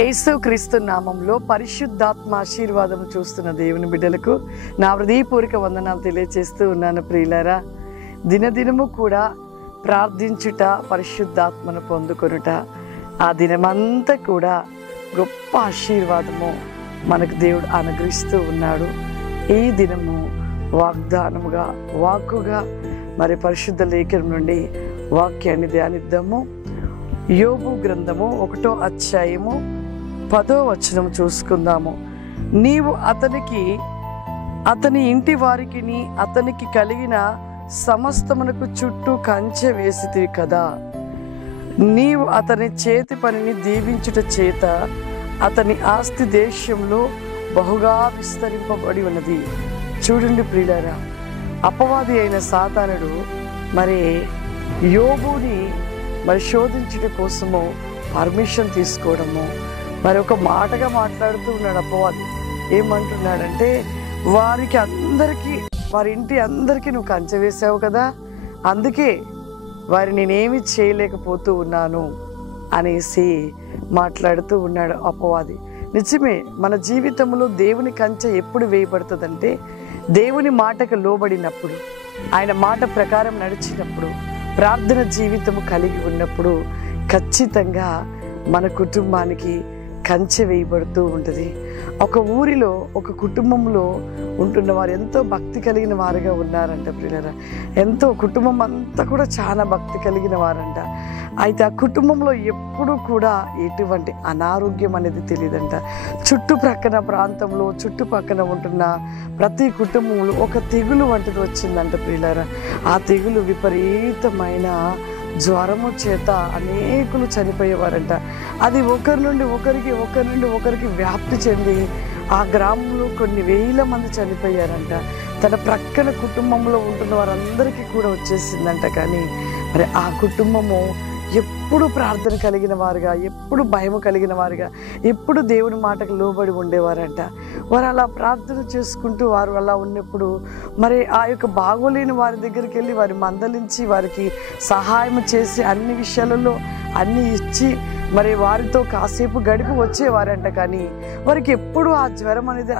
యేసుక్రీస్తు నామంలో పరిశుద్ధాత్మ ఆశీర్వాదం చూస్తున్న దేవుని బిడ్డలకు నా హృదయపూర్వక వందనాలు తెలియజేస్తూ ఉన్నాను. ప్రియులారా, దినదినము కూడా ప్రార్థించుట, పరిశుద్ధాత్మను పొందుకొనుట, ఆ దినమంతా కూడా గొప్ప ఆశీర్వాదము మనకు దేవుడు అనుగ్రహిస్తూ ఉన్నాడు. ఈ దినము వాగ్దానముగా, వాక్కుగా మరి పరిశుద్ధ లేఖనం నుండి వాక్యాన్ని ధ్యానిద్దాము. యోబు గ్రంథము 1వ అధ్యాయము 10వ వచనం చూసుకుందాము. నీవు అతనికి, అతని ఇంటి వారికి, అతనికి కలిగిన సమస్తమునకు చుట్టూ కంచె వేసితివి కదా. నీవు అతని చేతి పనిని దీవించుట చేత అతని ఆస్తి దేశంలో బహుగా విస్తరింపబడి ఉన్నది. చూడండి ప్రియులారా, అపవాది అయిన సాతానుడు మరి యోబుని మరి శోధించుట కోసము పర్మిషన్ తీసుకోవడము, మరి ఒక మాటగా మాట్లాడుతూ ఉన్నాడు. అపవాది ఏమంటున్నాడంటే, వారికి అందరికీ, వారి ఇంటి అందరికీ నువ్వు కంచె వేసావు కదా, అందుకే వారి నేనేమి చేయలేకపోతూ ఉన్నాను అనేసి మాట్లాడుతూ ఉన్నాడు అపవాది. నిజమే, మన జీవితంలో దేవుని కంచె ఎప్పుడు వేయబడుతుందంటే దేవుని మాటకు లోబడినప్పుడు, ఆయన మాట ప్రకారం నడిచినప్పుడు, ప్రార్థన జీవితము కలిగి ఉన్నప్పుడు ఖచ్చితంగా మన కుటుంబానికి కంచె వేయబడుతూ ఉంటుంది. ఒక ఊరిలో, ఒక కుటుంబంలో ఉంటున్న వారు ఎంతో భక్తి కలిగిన వారుగా ఉన్నారంట ప్రియులారా. ఎంతో కుటుంబం అంతా కూడా చాలా భక్తి కలిగిన వారంట. అయితే ఆ కుటుంబంలో ఎప్పుడు కూడా ఎటువంటి అనారోగ్యం అనేది తెలియదంట. చుట్టుప్రక్కన ప్రాంతంలో, చుట్టుపక్కన ఉంటున్న ప్రతి కుటుంబంలో ఒక తెగులు వంటిది వచ్చిందంట ప్రియులారా. ఆ తెగులు విపరీతమైన జ్వరము చేత అనేకులు చనిపోయేవారంట. అది ఒకరి నుండి ఒకరికి వ్యాప్తి చెంది ఆ గ్రామంలో కొన్ని వేల మంది చనిపోయారంట. తన ప్రక్కన కుటుంబంలో ఉంటున్న వారందరికీ కూడా వచ్చేసిందంట. కానీ మరి ఆ కుటుంబము ఎప్పుడు ప్రార్థన కలిగిన వారుగా, ఎప్పుడు భయము కలిగిన వారుగా, ఎప్పుడు దేవుని మాటకు లోబడి ఉండేవారంట. వారు అలా ప్రార్థన చేసుకుంటూ వారు అలా ఉన్నప్పుడు మరి ఆ యొక్క బాగోలేని వారి దగ్గరికి వెళ్ళి వారి మందలించి, వారికి సహాయం చేసి, అన్ని విషయాలలో అన్నీ ఇచ్చి మరి వారితో కాసేపు గడిపి వచ్చేవారంట. కానీ వారికి ఎప్పుడు ఆ జ్వరం అనేది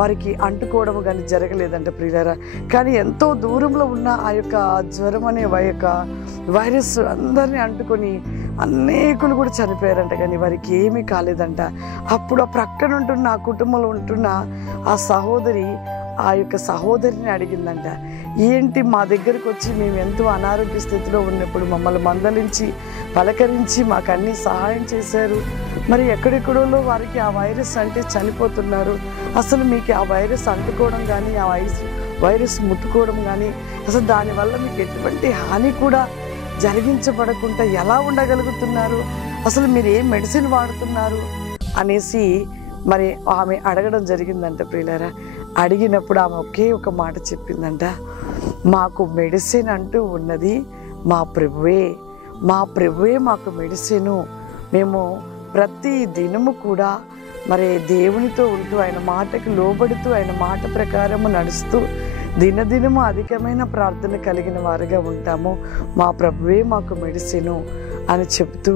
వారికి అంటుకోవడం కానీ జరగలేదంట ప్రియులారా. కానీ ఎంతో దూరంలో ఉన్న ఆ యొక్క జ్వరం అనే వైరస్ అందరినీ అంటుకొని అనేకులు కూడా చనిపోయారంట. కానీ వారికి ఏమీ కాలేదంట. అప్పుడు ఆ ప్రక్కన ఉంటున్న, ఆ కుటుంబంలో ఉంటున్న ఆ సహోదరి ఆ యొక్క సహోదరిని అడిగిందంట, ఏంటి మా దగ్గరకు వచ్చి మేము ఎంతో అనారోగ్య స్థితిలో ఉన్నప్పుడు మమ్మల్ని మందలించి, పలకరించి మాకు అన్నీ సహాయం చేశారు, మరి ఎక్కడెక్కడో వారికి ఆ వైరస్ అంటే చనిపోతున్నారు, అసలు మీకు ఆ వైరస్ అంటుకోవడం కానీ, ఆ వైరస్ ముట్టుకోవడం కానీ, అసలు దానివల్ల మీకు ఎటువంటి హాని కూడా జరిగించబడకుండా ఎలా ఉండగలుగుతున్నారు, అసలు మీరు ఏ మెడిసిన్ వాడుతున్నారు అనేసి మరి ఆమె అడగడం జరిగిందంట ప్రియులారా. అడిగినప్పుడు ఆమె ఒకే ఒక మాట చెప్పిందంట, మాకు మెడిసిన్ అంటూ ఉన్నది మా ప్రభువే మాకు మెడిసిను. మేము ప్రతి దినము కూడా మరి దేవునితో ఉంటూ, ఆయన మాటకు లోబడుతూ, ఆయన మాట ప్రకారము నడుస్తూ దినదినము అధికమైన ప్రార్థన కలిగిన వారుగా ఉంటాము. మా ప్రభువే మాకు మెడిసిను అని చెప్తూ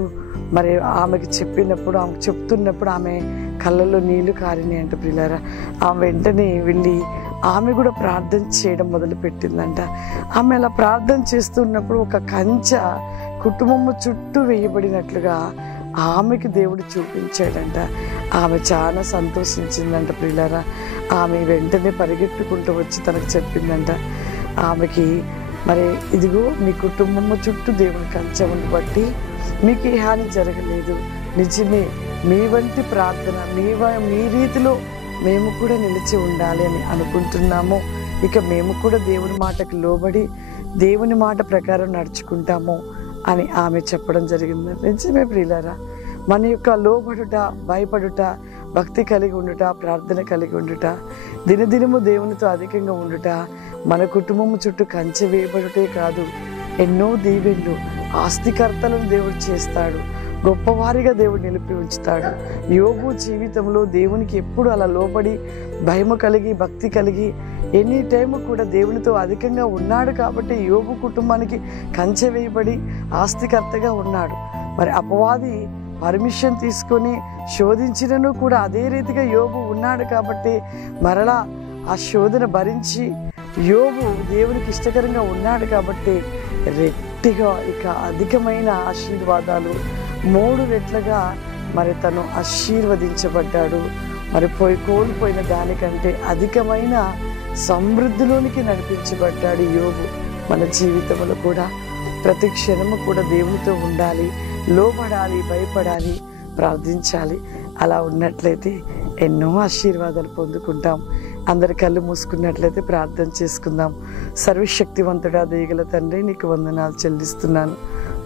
మరి ఆమెకు చెప్తున్నప్పుడు ఆమె కళ్ళల్లో నీళ్లు కారినాయి అంట ప్రియులారా. ఆమె వెంటనే వెళ్ళి ఆమె కూడా ప్రార్థన చేయడం మొదలుపెట్టిందంట. ఆమె అలా ప్రార్థన చేస్తున్నప్పుడు ఒక కంచె కుటుంబము చుట్టూ వేయబడినట్లుగా ఆమెకి దేవుడు చూపించాడంట. ఆమె చాలా సంతోషించిందంట ప్రియులారా. ఆమె వెంటనే పరిగెట్టుకుంటూ వచ్చి తనకు చెప్పిందంట, ఆమెకి మరి ఇదిగో మీ కుటుంబము చుట్టూ దేవుని కంచె బట్టి మీకు ఏ హాని జరగలేదు. నిజమే, మీ వంటి ప్రార్థన, మీ రీతిలో మేము కూడా నిలిచి ఉండాలి అని అనుకుంటున్నాము. ఇక మేము కూడా దేవుని మాటకు లోబడి దేవుని మాట ప్రకారం నడుచుకుంటాము అని ఆమె చెప్పడం జరిగింది. నిజమే ప్రియులారా, మన యొక్క లోబడుట, భయపడుట, భక్తి కలిగి ఉండుట, ప్రార్థన కలిగి ఉండుట, దినదినము దేవునితో అధికంగా ఉండుట, మన కుటుంబము చుట్టూ కంచె వేయబడుటే కాదు, ఎన్నో దీవెళ్ళు, ఆస్తికర్తలను దేవుడు చేస్తాడు, గొప్పవారిగా దేవుడు నిలిపి ఉంచుతాడు. యోబు జీవితంలో దేవునికి ఎప్పుడు అలా లోబడి, భయము కలిగి, భక్తి కలిగి, ఎనీ టైము కూడా దేవునితో అధికంగా ఉన్నాడు కాబట్టి యోబు కుటుంబానికి కంచె వేయబడి ఆస్తికర్తగా ఉన్నాడు. మరి అపవాది పర్మిషన్ తీసుకొని శోధించినను కూడా అదే రీతిగా యోబు ఉన్నాడు కాబట్టి మరలా ఆ శోధన భరించి యోబు దేవునికి ఇష్టకరంగా ఉన్నాడు కాబట్టి రెట్టిగా ఇక అధికమైన ఆశీర్వాదాలు 3 రెట్లుగా మరి తను ఆశీర్వదించబడ్డాడు. మరి కోల్పోయిన దానికంటే అధికమైన సమృద్ధిలోనికి నడిపించబడ్డాడు యోబు. మన జీవితంలో కూడా ప్రతి క్షణము కూడా దేవునితో ఉండాలి, లోబడాలి, భయపడాలి, ప్రార్థించాలి. అలా ఉన్నట్లయితే ఎన్నో ఆశీర్వాదాలు పొందుకుంటాం. అందరి కళ్ళు మూసుకున్నట్లయితే ప్రార్థన చేసుకుందాం. సర్వశక్తివంతుడా దయగల తండ్రి, నీకు వందనాలు చెల్లిస్తున్నాను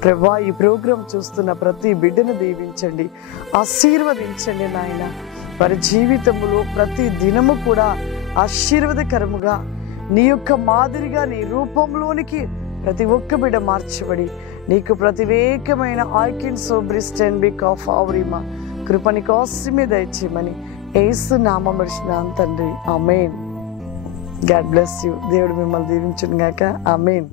ప్రభువా. ఈ ప్రోగ్రాం చూస్తున్న ప్రతి బిడ్డను దీవించండి, ఆశీర్వదించండి నాయన. వారి జీవితంలో ప్రతి దినము కూడా ఆశీర్వాదకరముగా నీ యొక్క మాదిరిగా నీ రూపంలోనికి ప్రతి ఒక్క బిడ్డ మార్చబడి నీకు ప్రతివేకమైన ఐకిన్ సోబ్రిస్టెన్ బిక్ ఆఫ్ ఆవరిమా కృపని కోసమే దయచేయమని యేసు నామమున అడుగుచున్నాను తండ్రి. ఆమేన్. God bless you. దేవుడు మిమ్మల్ని దీవించును గాక. ఆమేన్.